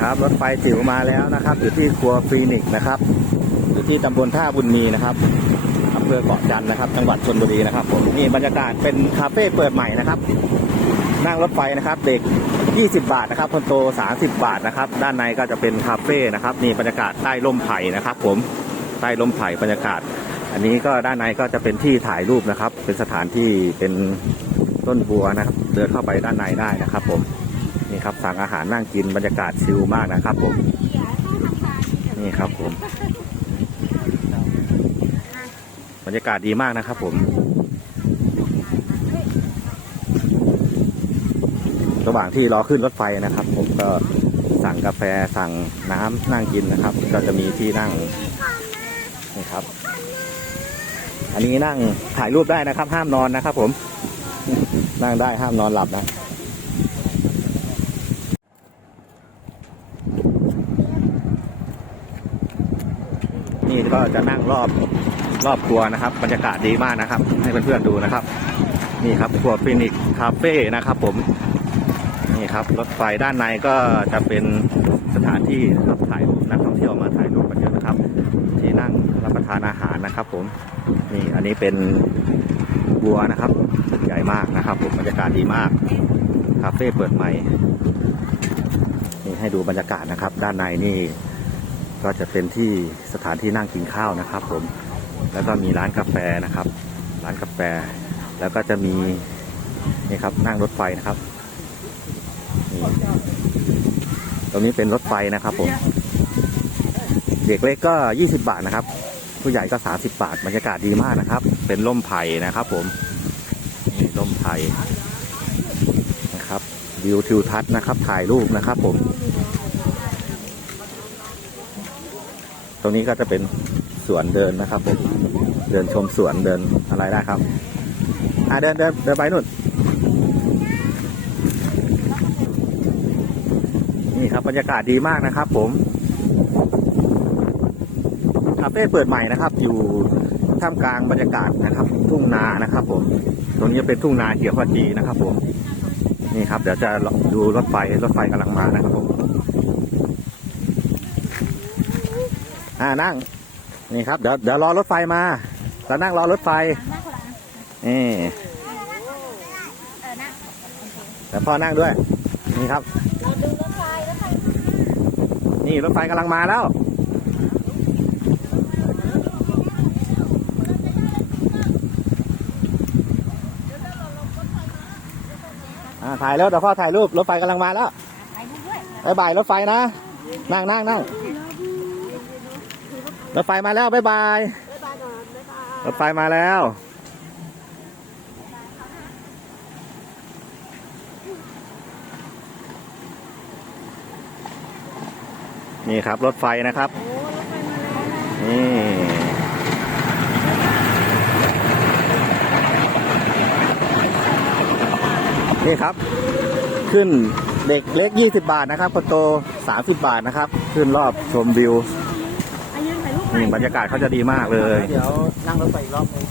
ครับรถไฟจิ๋วมาแล้วนะครับ อยู่ที่ครัวฟีนิกซ์นะครับ อยู่ที่ตำบลท่าบุญมีนะครับอำเภอเกาะจันนะครับ จังหวัดชลบุรีนะครับผมนี่บรรยากาศเป็นคาเฟ่เปิดใหม่นะครับ นั่งรถไฟนะครับ เด็ก 20 บาทนะครับคนโต 30 บาทนะครับ ด้านในก็จะเป็นคาเฟ่นะครับนี่บรรยากาศใต้ร่มไผ่นะครับ ผมใต้ร่มไผ่บรรยากาศ อันนี้ก็ด้านในก็จะเป็นที่ถ่ายรูปนะครับ เป็นสถานที่เป็นต้นบัวนะครับ เดินเข้าไปด้านในได้นะครับ ผม นี่ครับสั่งอาหารนั่งกินบรรยากาศชิลมากนะครับผม นี่ครับผม บรรยากาศดีมากนะครับผม ระหว่างที่รอขึ้นรถไฟนะครับ ผมก็สั่งกาแฟสั่งน้ำนั่งกินนะครับ ก็จะมีที่นั่งนี่ครับ อันนี้นั่งถ่ายรูปได้นะครับ ห้ามนอนนะครับ ผม นั่งได้ห้ามนอนหลับนะ ก็จะนั่งรอบรอบครัวนะครับ บรรยากาศดีมากนะครับ ให้เพื่อนๆดูนะครับ นี่ครับครัวฟินิกคาเฟ่นะครับ ผมนี่ครับรถไฟด้านในก็จะเป็นสถานที่รับถ่ายรูปนักท่องเที่ยวมาถ่ายรูปกันเยอะนะครับ ที่นั่งรับประทานอาหารนะครับ ผมนี่อันนี้เป็นบัวนะครับใหญ่มากนะครับ ผมบรรยากาศดีมากคาเฟ่เปิดใหม่นี่ให้ดูบรรยากาศนะครับ ด้านในนี่ ก็จะเป็นที่สถานที่นั่งกินข้าวนะครับ ผม แล้วก็มีร้านกาแฟนะครับ ร้านกาแฟ แล้วก็จะมีนี่ครับนั่งรถไฟนะครับ ตรงนี้เป็นรถไฟนะครับ ผม เด็กเล็กก็ 20 บาทนะครับ ผู้ใหญ่ก็ 30 บาทบรรยากาศดีมากนะครับ เป็นร่มไผ่นะครับ ผมนี่ร่มไผ่นะครับวิวทิวทัศน์นะครับ ถ่ายรูปนะครับ ผม ตรงนี้ก็จะเป็นสวนเดินนะครับผมเดินชมสวนเดินอะไรได้ครับ อ่าเดินเดินเดินไปนู่นนี่ครับบรรยากาศดีมากนะครับ ผมคาเฟ่เปิดใหม่นะครับ อยู่ท่ามกลางบรรยากาศนะครับ ทุ่งนานะครับ ผม ตรงนี้เป็นทุ่งนาเขียวขจีนะครับ ผม นี่ครับ เดี๋ยวจะดูรถไฟรถไฟกำลังมานะครับผม อ่านั่ง นี่ครับ เดี๋ยวเดี๋ยวรอรถไฟมาเรานั่งรอรถไฟนี่เออนะเดี๋ยวพ่อนั่งด้วย นี่ครับ เราดูรถไฟรถไฟนี่รถไฟกำลังมาแล้ว อ่าถ่ายแล้วเดี๋ยวพ่อถ่ายรูปรถไฟกำลังมาแล้วไปด้วย บายบายรถไฟนะ นั่งนั่งนั่ง รถไฟมาแล้วบายบายรถไฟมาแล้วนี่ครับ รถไฟนะครับ นี่ นี่ครับ ขึ้นเด็กเล็ก 20 บาทนะครับคนโต 30 บาทนะครับ ขึ้นรอบชมวิวอายื นถ่ายรูปนี่บรรยากาศเขาจะดีมากเลย เดี๋ยวนั่งรถไฟอีกรอบนึง